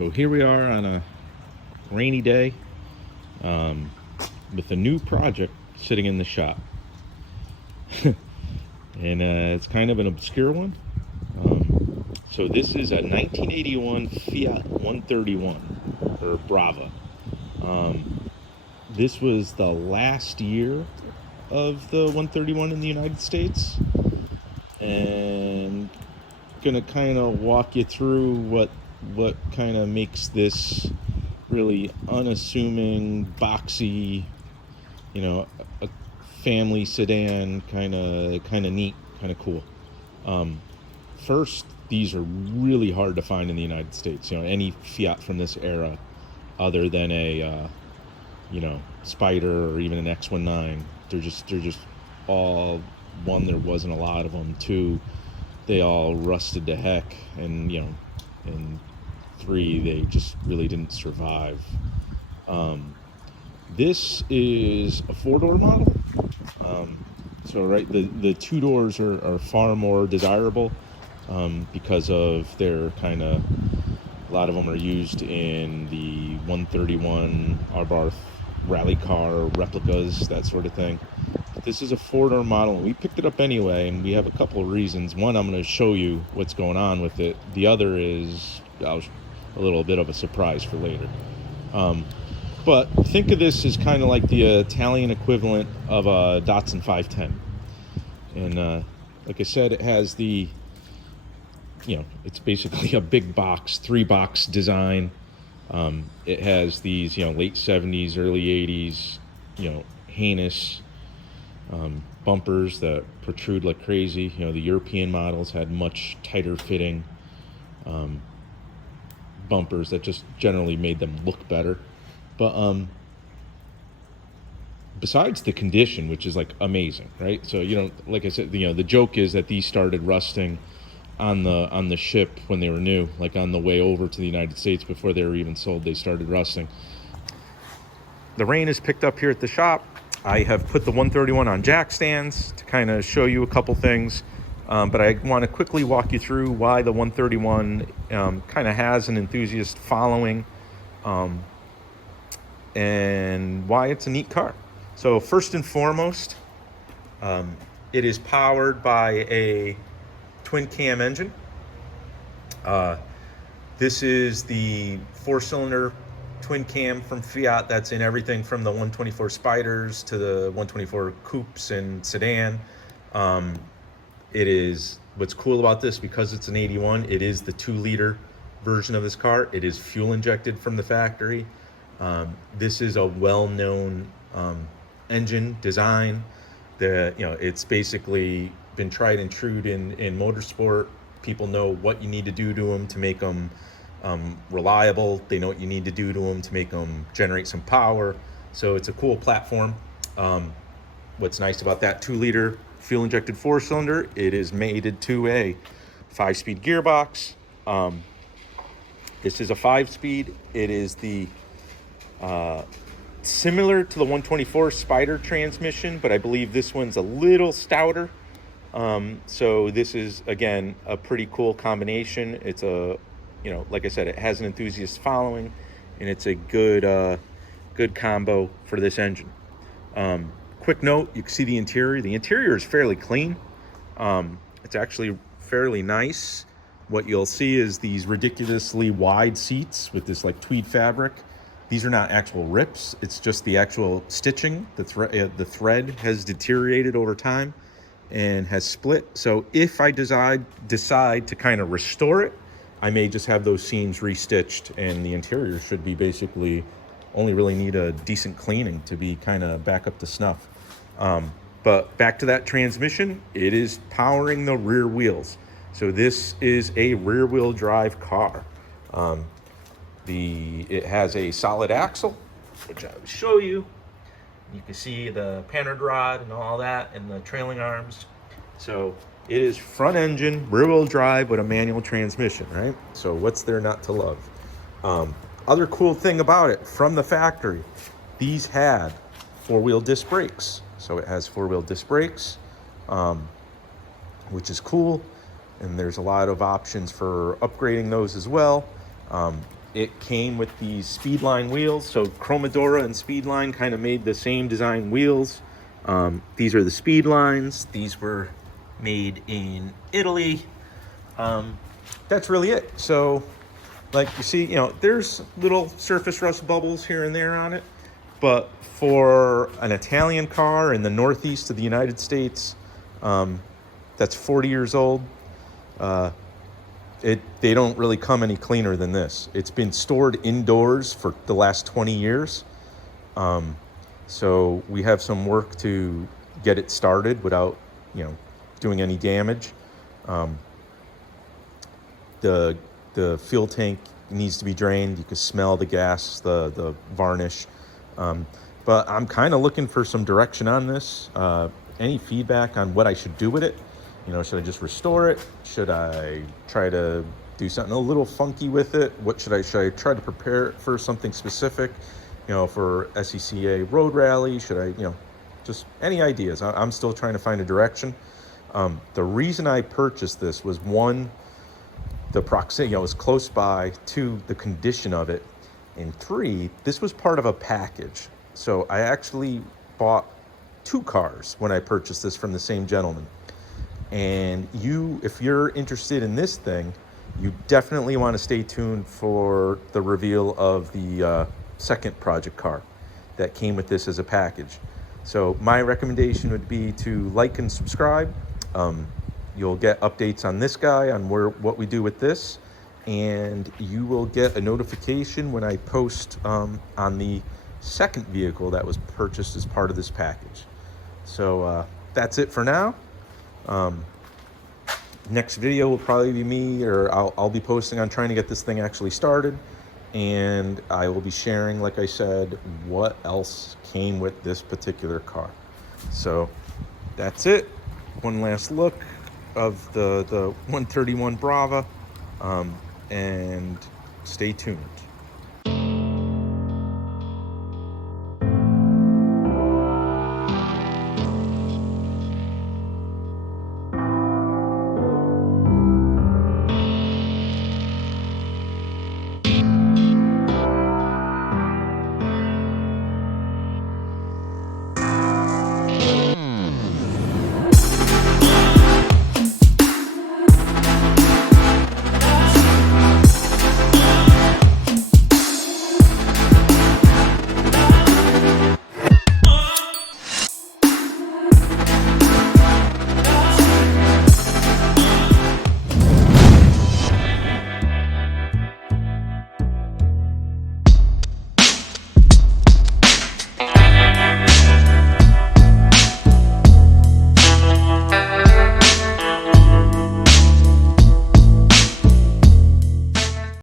So here we are on a rainy day with a new project sitting in the shop. And it's kind of an obscure one. So this is a 1981 Fiat 131, or Brava. This was the last year of the 131 in the United States. And gonna kind of walk you through what kind of makes this really unassuming, boxy, a family sedan, kind of neat, kind of cool. First, these are really hard to find in the United States. Any Fiat from this era, other than a Spider or even an X19, they're just all, one, there wasn't a lot of them. Two, they all rusted to heck, and and three, they just really didn't survive. This is a four-door model. So the two doors are far more desirable because of their kind of, a lot of them are used in the 131 abarth rally car replicas, that sort of thing. But this is a four-door model, and we picked it up anyway, and we have a couple of reasons. One, I'm going to show you what's going on with it. The other is a little bit of a surprise for later. But think of this as kind of like the Italian equivalent of a Datsun 510. And like I said, it has the, it's basically a big box, three-box design. It has these, late 70s, early 80s, heinous bumpers that protrude like crazy. The European models had much tighter fitting bumpers that just generally made them look better. But besides the condition, which is like amazing, right? So like I said, the joke is that these started rusting on the ship when they were new, like on the way over to the United States before they were even sold. They started rusting. The rain is picked up here at the shop. I have put the 131 on jack stands to kind of show you a couple things, but I want to quickly walk you through why the 131 kind of has an enthusiast following. And why it's a neat car. So first and foremost, it is powered by a twin cam engine. This is the 4-cylinder twin cam from Fiat that's in everything from the 124 Spiders to the 124 coupes and sedan. It is, what's cool about this, because it's an 81, it is the 2-liter version of this car. It is fuel injected from the factory. This is a well-known engine design. It's basically been tried and true in motorsport. People know what you need to do to them to make them reliable. They know what you need to do to them to make them generate some power. So it's a cool platform. What's nice about that 2-liter fuel-injected 4-cylinder, it is mated to a 5-speed gearbox. This is a 5-speed. It is the similar to the 124 Spider transmission, but I believe this one's a little stouter. So this is, again, a pretty cool combination. It's a, like I said, it has an enthusiast following, and it's a good combo for this engine. Quick note, you can see the interior. The interior is fairly clean. It's actually fairly nice. What you'll see is these ridiculously wide seats with this like tweed fabric. These are not actual rips. It's just the actual stitching. The thread has deteriorated over time and has split. So if I decide to kind of restore it, I may just have those seams restitched, and the interior should be basically only really need a decent cleaning to be kind of back up to snuff. But back to that transmission, it is powering the rear wheels. So this is a rear wheel drive car. It has a solid axle, which I will show you. You can see the panhard rod and all that, and the trailing arms. So it is front engine, rear wheel drive with a manual transmission, right? So what's there not to love? Other cool thing about it, from the factory, these had 4-wheel disc brakes. So it has 4-wheel disc brakes, which is cool. And there's a lot of options for upgrading those as well. it came with these Speedline wheels. So Chromadora and Speedline kind of made the same design wheels. These are the Speedlines. These were made in Italy. That's really it. So like you see, there's little surface rust bubbles here and there on it. But for an Italian car in the northeast of the United States, that's 40 years old, they don't really come any cleaner than this. It's been stored indoors for the last 20 years. So we have some work to get it started without, doing any damage. The fuel tank needs to be drained. You can smell the gas, the varnish. But I'm kind of looking for some direction on this. Any feedback on what I should do with it? Should I just restore it? Should I try to do something a little funky with it? Should I try to prepare it for something specific? For SECA road rally? Should I, just any ideas? I'm still trying to find a direction. The reason I purchased this was, one, the proximity, it was close by, two, the condition of it, and three, this was part of a package. So I actually bought 2 cars when I purchased this from the same gentleman. And if you're interested in this thing, you definitely want to stay tuned for the reveal of the second project car that came with this as a package. So my recommendation would be to like and subscribe. You'll get updates on this guy, on what we do with this, and you will get a notification when I post on the second vehicle that was purchased as part of this package. So that's it for now. Next video will probably be me, or I'll be posting on trying to get this thing actually started, and I will be sharing, like I said, what else came with this particular car. So that's it. One last look of the 131 Brava, and stay tuned.